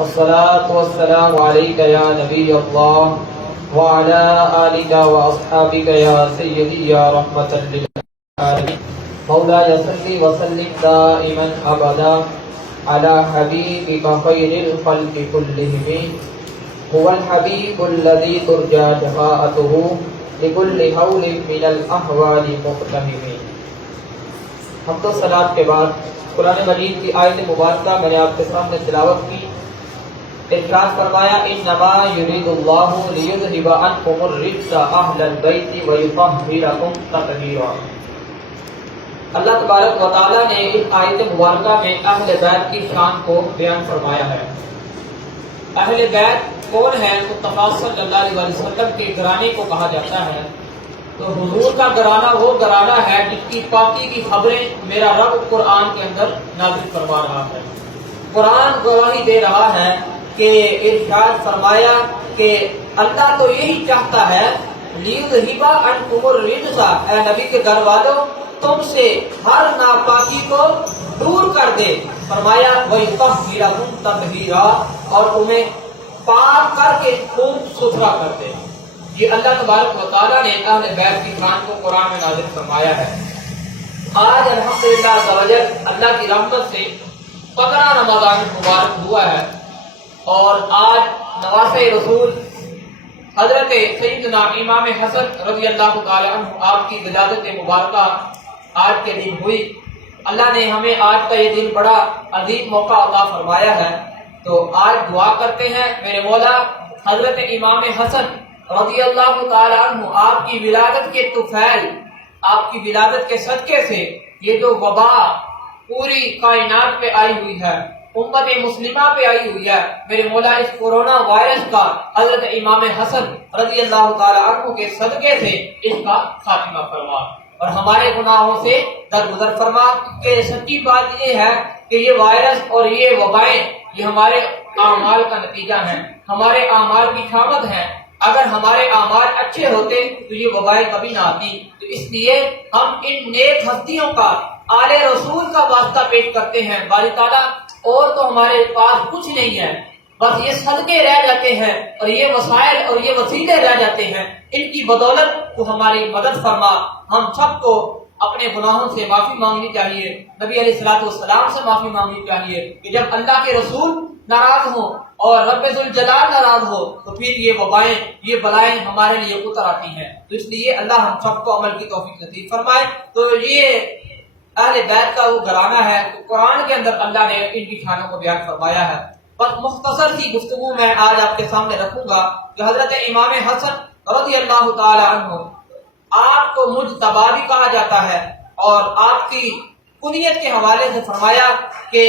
والصلاة والسلام عليك يا نبي الله وعلى آلك وأصحابك يا سيدي يا رحمة للعالمين مولاي صل وسلم دائما أبدا على حبيبك خير الخلق كلهم هو الحبيب الذي ترجى شفاعته لكل حول من الأحوال مقتحم۔ حمد و صلاۃ کے بعد قرآن مجید کی آیت مبارکہ میں نے آپ کے سامنے تلاوت کی۔ ارشاد فرمایا انما یرید اللہ لیذھب عنکم الرجس اہل البیت ویطہرکم تطہیرا۔ اللہ تبارک و تعالیٰ نے اس آیت مبارکہ میں اہل بیت کی شان کو بیان فرمایا ہے۔ اہل بیت کون ہے؟ مصطفیٰ صلی اللہ علیہ وسلم کے گھرانے کو کہا جاتا ہے۔ تو حضور کا گھرانہ وہ گھرانہ ہے جس کی پاکی کی خبریں میرا رب قرآن کے اندر نازل فرما رہا ہے۔ قرآن گواہی دے رہا ہے کہ ارشاد فرمایا کہ اللہ تو یہی چاہتا ہے لیذھب عنکم الرجس، اے نبی کے گھر والوں تم سے ہر ناپاکی کو دور کر دے۔ فرمایا ویطہرکم تطہیرا، اور تمہیں پاک کر کے خوب ستھرا کر دے۔ یہ اللہ تبارک و تعالیٰ نے اہل بیت کی شان کو قرآن میں نازل فرمایا ہے۔ آج الحمدللہ اللہ کی رحمت سے 15 رمضان مبارک ہوا ہے، اور آج نواسۂ رسول حضرت سیدنا امام حسن رضی اللہ تعالی عنہ آپ کی ولادت مبارکہ آج کے دن ہوئی۔ اللہ نے ہمیں آج کا یہ دن بڑا عظیم موقع عطا فرمایا ہے، تو آج دعا کرتے ہیں میرے مولا حضرت امام حسن رضی اللہ تعالی عنہ آپ کی ولادت کے طفیل، آپ کی ولادت کے صدقے سے یہ جو وبا پوری کائنات پہ آئی ہوئی ہے، امت مسلمہ پہ آئی ہوئی ہے، میرے مولا اس کورونا وائرس کا حضرت امام حسن رضی اللہ تعالی عنہ کے صدقے سے اس کا خاتمہ فرما، اور ہمارے گناہوں سے درگزر فرما۔ کہ سچی بات یہ ہے کہ یہ وائرس اور یہ وبائیں یہ ہمارے اعمال کا نتیجہ ہیں، ہمارے اعمال کی خامد ہیں۔ اگر ہمارے اعمال اچھے ہوتے تو یہ وبائیں کبھی نہ آتی۔ تو اس لیے ہم ان نیک ہستیوں کا، آل رسول کا واسطہ پیش کرتے ہیں۔ باری تعالیٰ اور تو ہمارے پاس کچھ نہیں ہے، بس یہ صدقے رہ جاتے ہیں اور یہ وسائل اور یہ وسیلے رہ جاتے ہیں، ان کی بدولت تو ہماری مدد فرما۔ ہم سب کو اپنے گناہوں سے معافی مانگنی چاہیے، نبی علیہ الصلوۃ والسلام سے معافی مانگنی چاہیے کہ جب اللہ کے رسول ناراض ہوں اور رب ذوالجلال ناراض ہو تو پھر یہ وبائیں، یہ بلائیں ہمارے لیے اتر آتی ہیں۔ تو اس لیے اللہ ہم سب کو عمل کی توفیق نصیب فرمائے۔ تو یہ اہل بیت کا وہ گھرانہ ہے، قرآن کے اندر اللہ نے ان کی شانوں کو بیان فرمایا ہے۔ بس مختصر سی گفتگو میں آج آپ کے سامنے رکھوں گا کہ حضرت امام حسن رضی اللہ تعالی عنہ آپ کو مجتبی بھی کہا جاتا ہے، اور آپ کی کنیت کے حوالے سے فرمایا کہ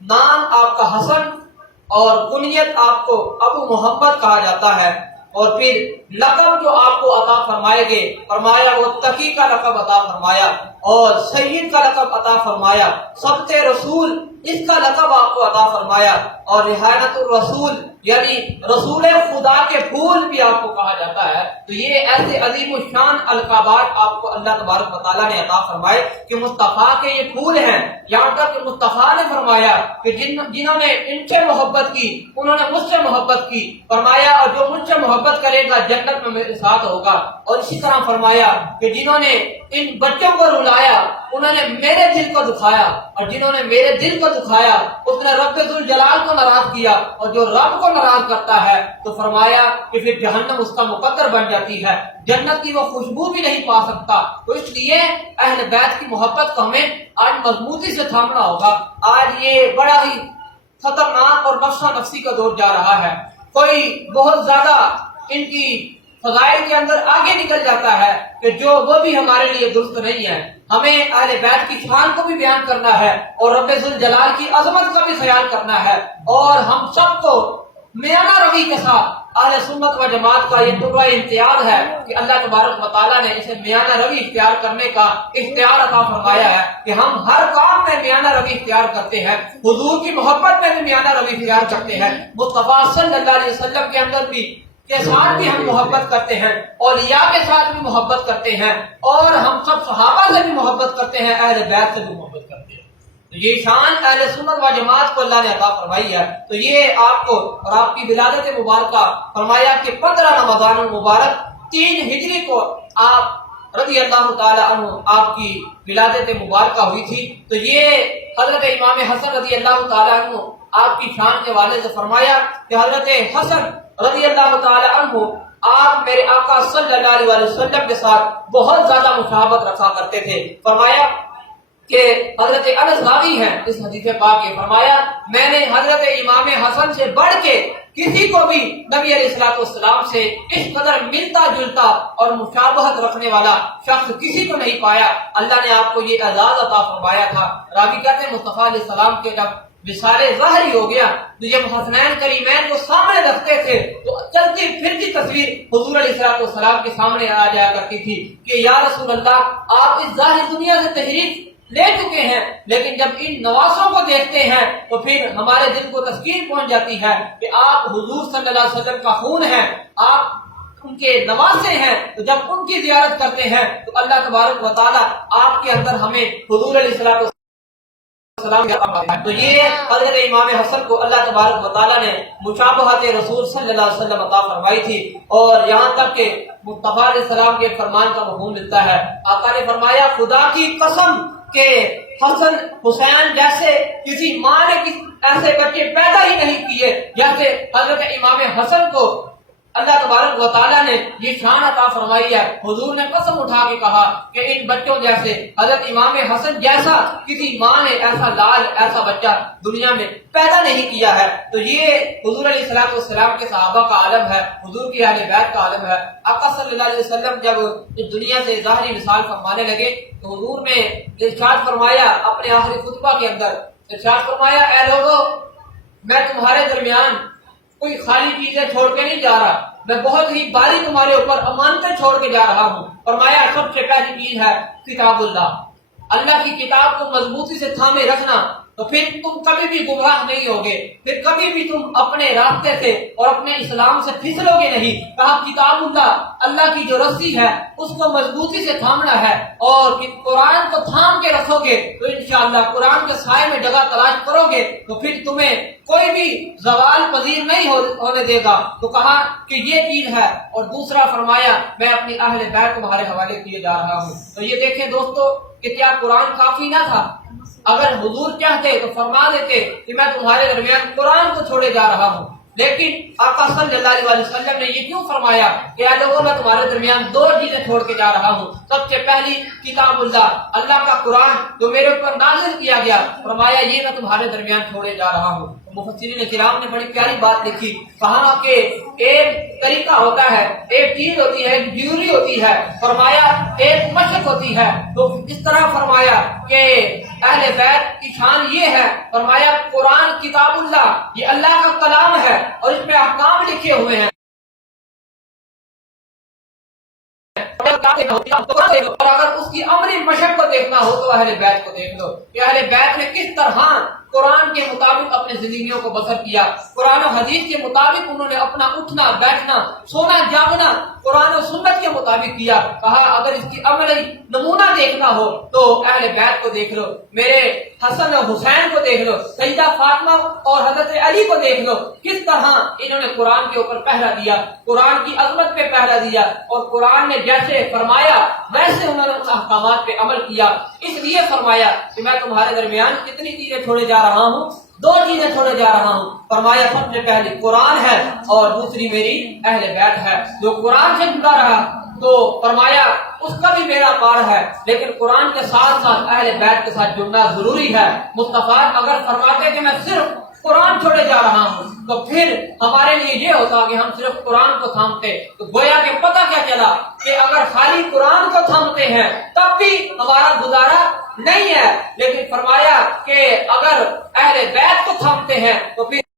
نام آپ کا حسن اور کنیت آپ کو ابو محمد کہا جاتا ہے، اور پھر لقب جو آپ کو عطا فرمائے گے، فرمایا وہ تقی کا لقب عطا فرمایا اور سید کا لقب عطا فرمایا، سبت رسول اس کا لقب آپ کو عطا فرمایا، اور ریحانۃ الرسول یعنی رسول خدا کے پھول بھی آپ کو کہا جاتا ہے۔ تو یہ ایسے عظیم الشان القابات آپ کو اللہ تبارک و تعالیٰ نے عطا فرمائے کہ مصطفیٰ کے یہ پھول ہیں۔ یہاں تک کہ مصطفیٰ نے فرمایا کہ جنہوں نے ان سے محبت کی انہوں نے مجھ سے محبت کی، فرمایا اور جو مجھ سے محبت کرے گا جنت میں میرے ساتھ ہوگا۔ اور اسی طرح فرمایا کہ جنہوں نے ان بچوں کو رلایا انہوں نے میرے دل کو دکھایا، اور جنہوں نے میرے دل کو دکھایا اس نے رب ذوالجلال کو ناراض کیا، اور جو رب کو ناراض کرتا ہے تو فرمایا کہ پھر جہنم اس کا مقدر بن جاتی ہے، جنت کی وہ خوشبو بھی نہیں پا سکتا۔ تو اس لیے اہل بیت کی محبت کو ہمیں آج مضبوطی سے تھامنا ہوگا۔ آج یہ بڑا ہی خطرناک اور نفسا نفسی کا دور جا رہا ہے، کوئی بہت زیادہ ان کی فضائل کے اندر آگے نکل جاتا ہے کہ جو وہ بھی ہمارے لیے درست نہیں ہے۔ ہمیں اہل بیت کی شان کو بھی بیان کرنا ہے اور رب ذوالجلال کی عظمت کا بھی خیال کرنا ہے، اور ہم سب کو میانہ روی کے ساتھ اہل سنت و جماعت کا یہ طبع امتیاز ہے کہ اللہ تبارک و تعالیٰ نے اسے میانہ روی اختیار کرنے کا اختیار عطا فرمایا ہے کہ ہم ہر کام میں میانہ روی اختیار کرتے ہیں، حضور کی محبت میں بھی میانہ روی اختیار کرتے ہیں، مصطفیٰ صلی اللہ علیہ وسلم کے اندر بھی کے ساتھ بھی ہم محبت کرتے ہیں، اولیاء کے ساتھ بھی محبت کرتے ہیں، اور ہم سب صحابہ سے بھی محبت کرتے ہیں، اہل بیت سے بھی محبت کرتے ہیں۔ تو یہ شان اہل سنت و جماعت کو اللہ نے عطا فرمائی ہے. تو یہ آپ کو اور آپ کی ولادت مبارکہ فرمایا کہ 15 رمضان المبارک 3 ہجری کو آپ رضی اللہ تعالی عنہ آپ کی ولادت مبارکہ ہوئی تھی. تو یہ حضرت امام حسن رضی اللہ تعالی عنہ آپ کی شان کے والے سے فرمایا کہ حضرت حسن رضی اللہ تعالی عنہ آپ میرے آقا صلی اللہ علیہ وسلم کے ساتھ بہت زیادہ مشابہت رکھا کرتے تھے. فرمایا کہ حضرت انس راوی ہیں اس حدیث پاک کے، فرمایا میں نے حضرت امام حسن سے بڑھ کے کسی کو بھی نبی علیہ الصلوۃ والسلام سے اس قدر ملتا جلتا اور مشابہت رکھنے والا شخص کسی کو نہیں پایا. اللہ نے آپ کو یہ اعزاز عطا فرمایا تھا. راوی کہتے ہیں مصطفیٰ علیہ السلام کے جب وصال ظاہری ہو گیا تو جب حسنین کریمین کو سامنے رکھتے تھے تو چلتی پھرتی تصویر حضور علیہ الصلوۃ والسلام کے سامنے آ جایا کرتی تھی کہ یا رسول اللہ آپ اس ظاہری دنیا سے تحریک لے چکے ہیں، لیکن جب ان نواسوں کو دیکھتے ہیں تو پھر ہمارے دل کو تسکین پہنچ جاتی ہے کہ آپ حضور صلی اللہ علیہ وسلم کا خون ہیں، آپ ان کے نواسے ہیں. تو جب ان کی زیارت کرتے ہیں تو اللہ تبارک و تعالیٰ آپ کے اندر ہمیں حضور علیہ الصلوۃ والسلام. تو یہ حضرت امام حسن کو اللہ تبارک و تعالیٰ نے مشابہت رسول صلی اللہ علیہ وسلم عطا فرمائی تھی. اور یہاں تک کہ مصطفیٰ علیہ السلام کے فرمان کا مفہوم ملتا ہے. آقا نے فرمایا خدا کی قسم کہ حسن حسین جیسے کسی ماں نے ایسے بچے پیدا ہی نہیں کیے جیسے حضرت امام حسن کو اللہ تبارک و تعالیٰ نے یہ شان عطا فرمائی ہے. حضور نے قسم اٹھا کے کہا کہ ان بچوں جیسے حضرت امام حسن جیسا کسی ماں نے ایسا لال ایسا بچہ دنیا میں پیدا نہیں کیا ہے. تو یہ حضور علیہ الصلوۃ والسلام کے صحابہ کا عالم ہے، حضور کی اہل بیت کا عالم ہے. آقا صلی اللہ علیہ وسلم جب اس دنیا سے ظاہری مثال فرمانے لگے تو حضور نے ارشاد فرمایا اپنے آخری خطبہ کے اندر، ارشاد فرمایا اے لوگو میں تمہارے درمیان کوئی خالی چیزیں چھوڑ کے نہیں جا رہا، میں بہت ہی باری تمہارے اوپر امانتیں چھوڑ کے جا رہا ہوں. فرمایا سب سے پہلی چیز ہے کتاب اللہ کی کتاب کو مضبوطی سے تھامے رکھنا، تو پھر تم کبھی بھی گمراہ نہیں ہوگے، پھر کبھی بھی تم اپنے راستے سے اور اپنے اسلام سے پھسلو گے نہیں. کہا کتاب اللہ کی جو رسی ہے اس کو مضبوطی سے تھامنا ہے، اور پھر قرآن کو تھام کے رکھو گے تو انشاءاللہ قرآن کے سائے میں جگہ تلاش کرو گے تو پھر تمہیں کوئی بھی زوال پذیر نہیں ہونے دے گا. تو کہا کہ یہ چیز ہے. اور دوسرا فرمایا میں اپنی اہل بیت تمہارے حوالے کیے جا رہا ہوں. تو یہ دیکھیں دوستو کہ کیا قرآن کافی نہ تھا؟ اگر حضور چاہتے تو فرما دیتے کہ میں تمہارے درمیان قرآن کو چھوڑے جا رہا ہوں، لیکن آقا صلی اللہ علیہ وسلم نے یہ کیوں فرمایا کہ اے لوگوں میں تمہارے درمیان 2 چیزیں چھوڑ کے جا رہا ہوں. سب سے پہلی کتاب اللہ کا قرآن جو میرے اوپر نازل کیا گیا، فرمایا یہ میں تمہارے درمیان چھوڑے جا رہا ہوں. مفسرین کرام نے بڑی پیاری بات لکھی، کہا کہ ایک طریقہ ہوتا ہے، ایک چیز ہوتی ہے، ایک ڈیوری ہوتی ہے، فرمایا ایک مشق ہوتی ہے. تو اس طرح فرمایا کہ اہل بیت کی شان یہ ہے، فرمایا قرآن کتاب اللہ یہ اللہ کا کلام ہے اور اس میں احکام لکھے ہوئے ہیں. اور اگر اس کی عملی مشق کو دیکھنا ہو تو اہل بیت کو دیکھ لو کہ اہل بیت نے کس طرح قرآن کے مطابق اپنے زندگیوں کو بسر کیا. قرآن و حدیث کے مطابق انہوں نے اپنا اٹھنا بیٹھنا سونا جاگنا قرآن و سنت کے مطابق کیا. کہا اگر اس کی عملی نمونہ دیکھنا ہو تو اہل بیت کو دیکھ لو، میرے حسن و حسین کو دیکھ لو، سیدہ فاطمہ اور حضرت علی کو دیکھ لو، کس طرح انہوں نے قرآن کے اوپر پہرا دیا، قرآن کی عظمت پہ پہرا دیا، اور قرآن نے جیسے فرمایا ویسے انہوں نے ان احکامات پہ عمل کیا. اس لیے فرمایا کہ میں تمہارے درمیان کتنی چیزیں چھوڑے جا رہا ہوں، 2 چیزیں چھوڑے جا رہا ہوں. فرمایا سب سے پہلی قرآن ہے اور دوسری میری اہل بیت ہے. جو قرآن سے جڑا رہا تو فرمایا اس کا بھی میرا پار ہے، لیکن قرآن کے ساتھ ساتھ اہل بیت کے ساتھ جڑنا ضروری ہے. مصطفیٰ اگر فرماتے کہ میں صرف قرآن چھوڑے جا رہا ہوں تو پھر ہمارے لیے یہ ہوتا کہ ہم صرف قرآن کو تھامتے. تو گویا کہ پتہ کیا چلا کہ اگر خالی قرآن کو تھامتے ہیں تب بھی ہمارا گزارا نہیں ہے، لیکن فرمایا کہ اگر اہل بیت کو تھامتے ہیں تو پھر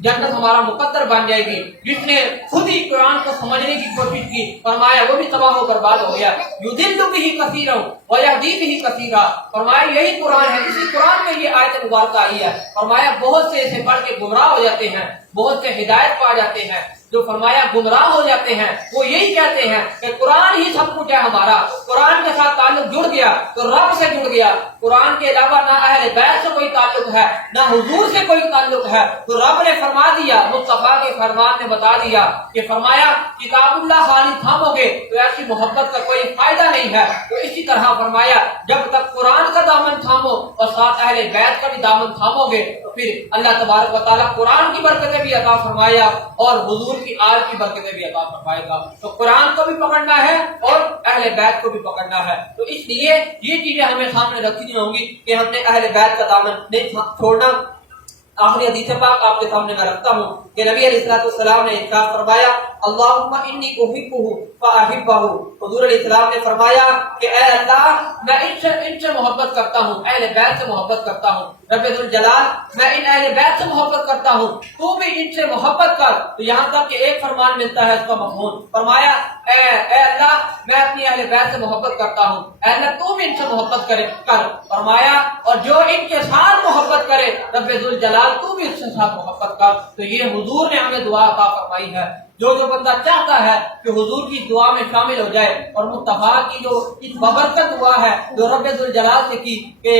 جنت ہمارا مقدر بن جائے گی. جس نے خود ہی قرآن کو سمجھنے کی کوشش کی فرمایا وہ بھی تباہ و برباد ہو گیا. یضل بہ کثیرا ویہدی بہ کثیرا. فرمایا یہی قرآن ہے، اسی قرآن میں یہ آیت مبارکہ آئی ہے. فرمایا بہت سے اسے پڑھ کے گمراہ ہو جاتے ہیں، بہت سے ہدایت پا جاتے ہیں. جو فرمایا گمراہ ہو جاتے ہیں وہ یہی کہتے ہیں کہ قرآن ہی سب کچھ ہے ہمارا، قرآن کے ساتھ تعلق جڑ گیا تو رب سے جڑ گیا، قرآن کے علاوہ نہ اہل بیت سے کوئی تعلق ہے نہ حضور سے کوئی تعلق ہے، تو رب نے فرما دیا، مصطفیٰ کے فرمان نے بتا دیا کہ فرمایا کتاب اللہ خالی تھامو گے تو ایسی محبت کا کوئی فائدہ نہیں ہے۔ تو اسی طرح فرمایا جب تک قرآن کا دامن تھامو اور ساتھ اہل بیت کا بھی دامن تھامو گے تو پھر اللہ تبارک و تعالیٰ قرآن کی برکتیں بھی عطا فرمایا اور حضور کی آل کی برکتیں بھی عطا فرمائے گا۔ تو قرآن کو بھی پکڑنا ہے اور اہل بیت کو بھی پکڑنا ہے، تو اس لیے یہ چیزیں ہمیں سامنے رکھنی ہوں گی کہ ہم نے اہل بیت کا دامن نہیں چھوڑنا۔ آخری حدیث پاک آپ کے سامنے میں رکھتا ہوں کہ نبی علیہ الصلوۃ والسلام نے ارشاد فرمایا اللہم انی احبہ فاحبہ، حضور علیہ السلام نے فرمایا کہ اے اللہ میں ان سے محبت کرتا ہوں، اہل بیت سے محبت کرتا ہوں، رب ذوالجلال میں ان اہل بیت سے محبت کرتا ہوں، تو بھی ان سے محبت کر۔ تو یہاں تک کہ ایک فرمان ملتا ہے اس کا مفہوم، فرمایا اے اللہ میں اپنی اہل بیت سے محبت کرتا ہوں، اے اللہ تو بھی ان سے محبت کر، فرمایا اور جو ان کے ساتھ محبت کرے رب ذوالجلال تو بھی اس کے ساتھ محبت کر۔ تو یہ حضور نے ہمیں دعا عطا فرمائی ہے۔ جو بندہ چاہتا ہے کہ حضور کی دعا میں شامل ہو جائے اور مصطفیٰ کی جو اس بابرکت دعا ہے جو رب ذوالجلال سے کی کہ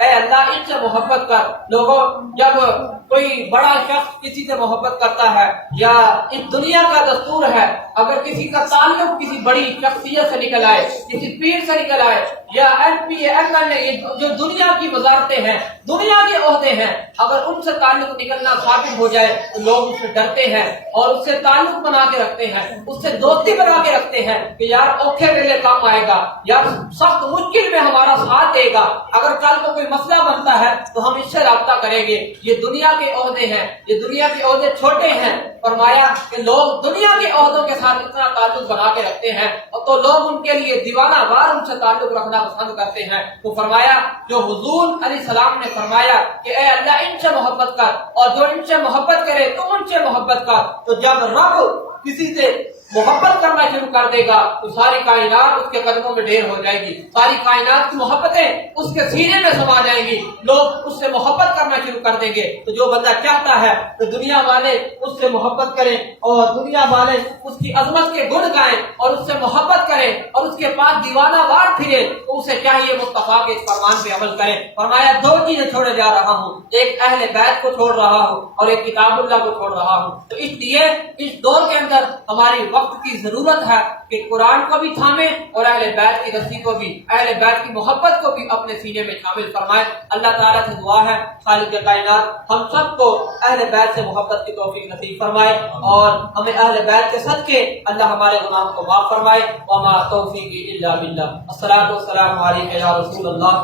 اے اللہ ان سے محبت کر۔ لوگوں جب کوئی بڑا شخص کسی سے محبت کرتا ہے یا اس دنیا کا دستور ہے اگر کسی کا تعلق کسی بڑی شخصیت سے نکل آئے، کسی پیر سے نکل آئے یا M P M L A جو دنیا کی وزارتیں ہیں، دنیا کے عہدے ہیں، اگر ان سے تعلق نکلنا ثابت ہو جائے تو لوگ اس سے ڈرتے ہیں اور اس سے تعلق بنا کے رکھتے ہیں، اس سے دوستی بنا کے رکھتے ہیں کہ یار اوکھے ویلے کام آئے گا، یار سخت مشکل میں ہمارا ساتھ دے گا، اگر کل کو کوئی مسئلہ بنتا ہے تو ہم اس سے رابطہ کریں گے۔ یہ دنیا کے عہدے ہیں، یہ دنیا کے عہدے چھوٹے ہیں۔ فرمایا کہ لوگ دنیا کے عہدوں کے ساتھ اتنا تعلق بنا کے رکھتے ہیں اور تو لوگ ان کے لیے دیوانہ وار ان سے تعلق رکھنا پسند کرتے ہیں۔ تو فرمایا جو حضور علیہ السلام نے فرمایا کہ اے اللہ ان سے محبت کر اور جو ان سے محبت کرے تو ان سے محبت کر، تو جب رب کسی سے محبت کرنا شروع کر دے گا تو ساری کائنات اس کے قدموں میں ڈھیر ہو جائے گی، ساری کائنات کی محبتیں اس کے سینے میں سما جائیں گی، لوگ اس سے محبت کرنا شروع کر دیں گے۔ تو جو بندہ چاہتا ہے تو دنیا والے اس سے محبت کریں اور دنیا والے اس کی عظمت کے گن گائیں اور اس سے محبت کریں اور اس کے پاس دیوانہ وار پھرے، تو اسے چاہیے مصطفیٰ کے اس فرمان پہ عمل کرے۔ فرمایا دو چیزیں چھوڑے جا رہا ہوں، ایک اہل بیت کو چھوڑ رہا ہوں اور ایک کتاب اللہ کو چھوڑ رہا ہوں۔ تو اس لیے اس دور کے اندر ہماری وقت کی ضرورت ہے کہ قرآن کو بھی تھامے اور اہل بیت کی رسی کو بھی، اہل بیت کی محبت کو بھی اپنے سینے میں شامل فرمائے۔ اللہ تعالیٰ سے دعا ہے خالق کائنات ہم سب کو اہل بیت سے محبت کی توفیق نصیب فرمائے اور ہمیں اہل بیت کے صدقے اللہ ہمارے گناہوں کو معاف فرمائے۔ وما توفیقی الا باللہ۔ الصلاۃ والسلام علیک یا رسول اللہ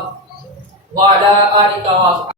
وعلی آلک و